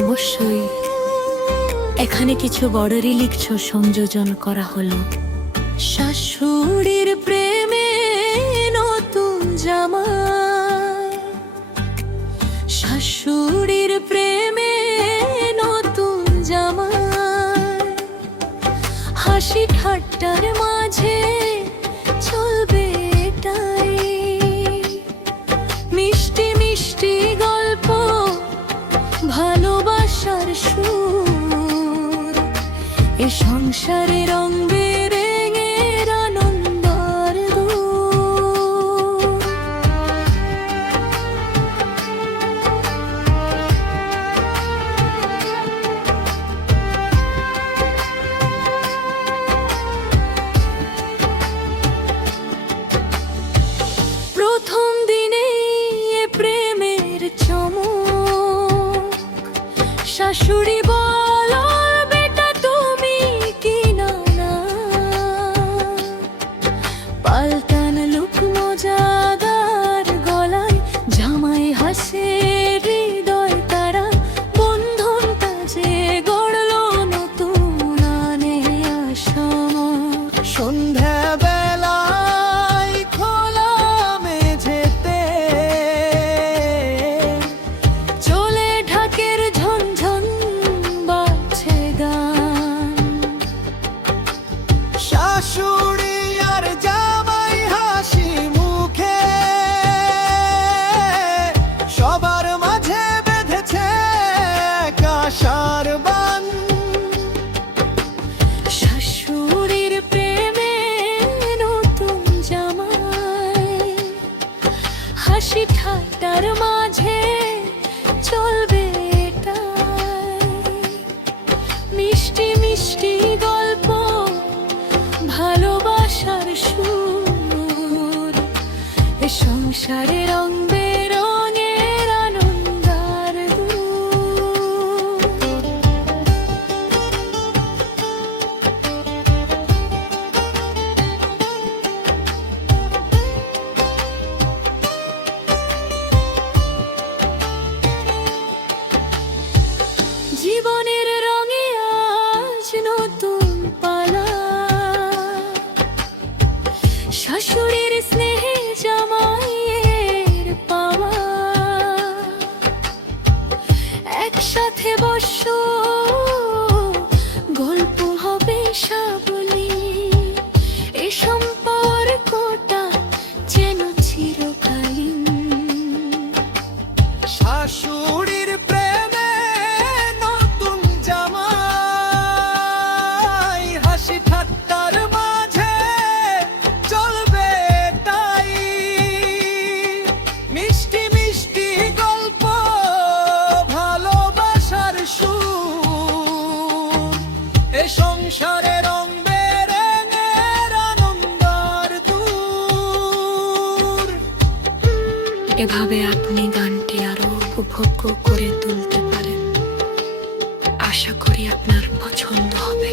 অবশ্যই এখানে কিছু বর্ডারই লিখছো সংযোজন করা হলো। শাশুড়ির প্রেমে নতুন জামা, শাশুড়ির প্রেমে নতুন জামা, হাসি ঠাট্টার মাঝে চলবে এটাই, মিষ্টি মিষ্টি গল্প, ভালোবাসার সুর, এ সংসারে রং বেরঙের আনন্দের দূর। প্রথম দিনেই এ প্রেমের চমক, শাশুড়ি বলো বেটা তুমি কি না, পাল্টান লুক মজাদার গলায়, জামাই হাসে হৃদয় তারা, বন্ধনটা যে গড়লো নতুন আনে আশা। সন্ধ্যা বেলায় খোলা মেঝেতে চলে ঢাকের ঝনঝন বাজছে গান, শাশুড়ি আর জামাই হাসি মুখে সবার মাঝে বেঁধেছে এক আশার বান। শাশুড়ির প্রেমে নতুন জামাই, হাসি ঠাট্টার মাঝে চলবে এটাই, মিষ্টি মিষ্টি গল্প, ভালোবাসার সুর, এ সংসারে রং বেরঙের আনন্দের দূর। জীবনের রঙে আজ নতুন পালা, শাশুড়ির স্নেহে জামাইয়ের পাওয়া, একসাথে বসো গল্প হবে সাবলি, এ সম্পর্কটা যেন চিরকালীন। শাশুড়ির প্রেমে নতুন জামাই, হাসি ঠাট্টার মাঝে চলবে তাই, মিষ্টি মিষ্টি গল্প, ভালোবাসার সুর, এ সংসারে রং বেরঙের আনন্দের দূর। এভাবে আপনি গানটি আরো উপভোগ্য করে তুলতে পারেন। আশা করি আপনার পছন্দ হবে।